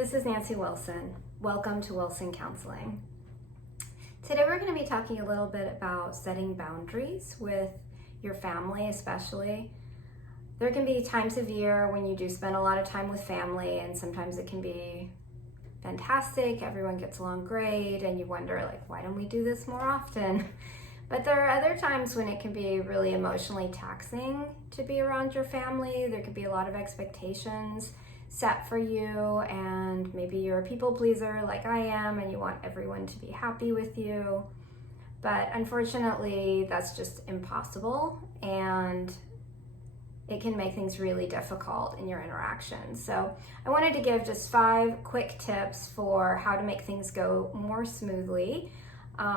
This is Nancy Wilson. Welcome to Wilson Counseling. Today we're going to be talking a little bit about setting boundaries with your family, especially. There can be times of year when you do spend a lot of time with family, and sometimes it can be fantastic, everyone gets along great, and you wonder, why don't we do this more often? But there are other times when it can be really emotionally taxing to be around your family. There could be a lot of expectations set for you, and maybe you're a people pleaser like I am, and you want everyone to be happy with you. But unfortunately, that's just impossible, and it can make things really difficult in your interactions. So I wanted to give just 5 quick tips for how to make things go more smoothly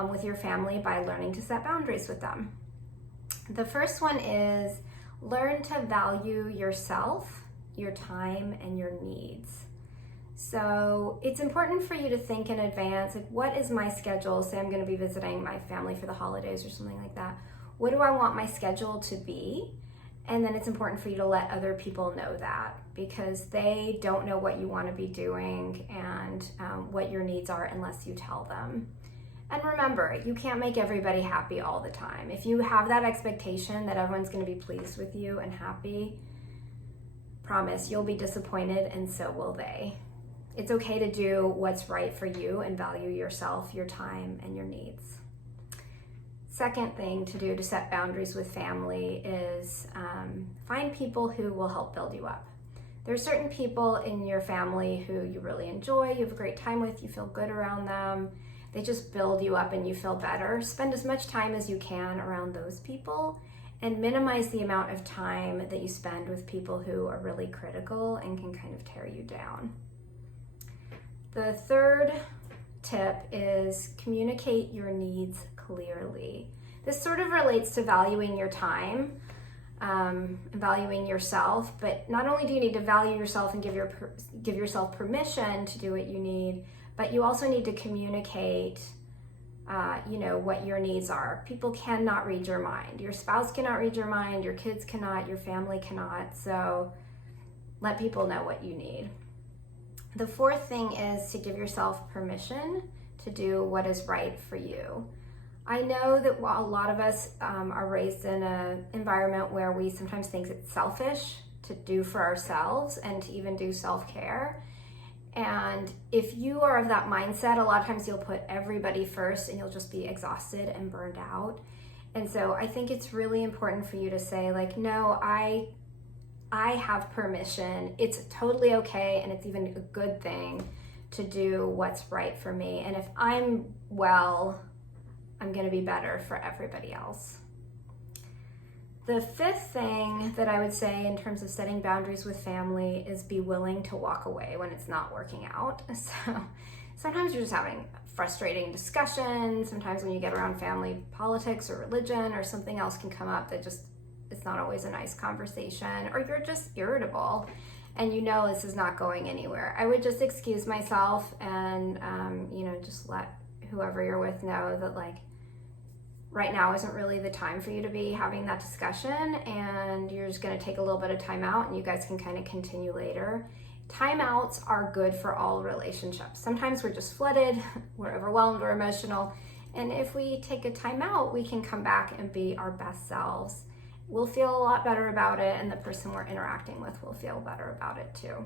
with your family by learning to set boundaries with them. The first one is learn to value yourself, your time, and your needs. So it's important for you to think in advance, what is my schedule? Say I'm going to be visiting my family for the holidays or something like that. What do I want my schedule to be? And then it's important for you to let other people know that, because they don't know what you want to be doing and what your needs are unless you tell them. And remember, you can't make everybody happy all the time. If you have that expectation that everyone's going to be pleased with you and happy, promise you'll be disappointed, and so will they. It's okay to do what's right for you and value yourself, your time, and your needs. Second thing to do to set boundaries with family is find people who will help build you up. There are certain people in your family who you really enjoy, you have a great time with, you feel good around them. They just build you up and you feel better. Spend as much time as you can around those people, and minimize the amount of time that you spend with people who are really critical and can kind of tear you down. The third tip is communicate your needs clearly. This sort of relates to valuing your time, valuing yourself, but not only do you need to value yourself and give yourself permission to do what you need, but you also need to communicate what your needs are. People cannot read your mind. Your spouse cannot read your mind, your kids cannot, your family cannot, so let people know what you need. The fourth thing is to give yourself permission to do what is right for you. I know that while a lot of us are raised in an environment where we sometimes think it's selfish to do for ourselves and to even do self-care. And if you are of that mindset, a lot of times you'll put everybody first and you'll just be exhausted and burned out. And so I think it's really important for you to say, no, I have permission. It's totally okay, and it's even a good thing to do what's right for me. And if I'm well, I'm going to be better for everybody else. The fifth thing that I would say in terms of setting boundaries with family is be willing to walk away when it's not working out. So sometimes you're just having frustrating discussions. Sometimes when you get around family politics or religion or something else can come up that just, it's not always a nice conversation, or you're just irritable and this is not going anywhere. I would just excuse myself and, just let whoever you're with know that right now isn't really the time for you to be having that discussion, and you're just going to take a little bit of time out and you guys can kind of continue later. Timeouts are good for all relationships. Sometimes we're just flooded, we're overwhelmed, we're emotional, and if we take a time out, we can come back and be our best selves. We'll feel a lot better about it, and the person we're interacting with will feel better about it too.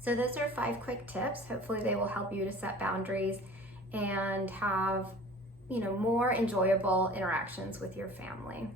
So those are 5 quick tips. Hopefully they will help you to set boundaries and have more enjoyable interactions with your family.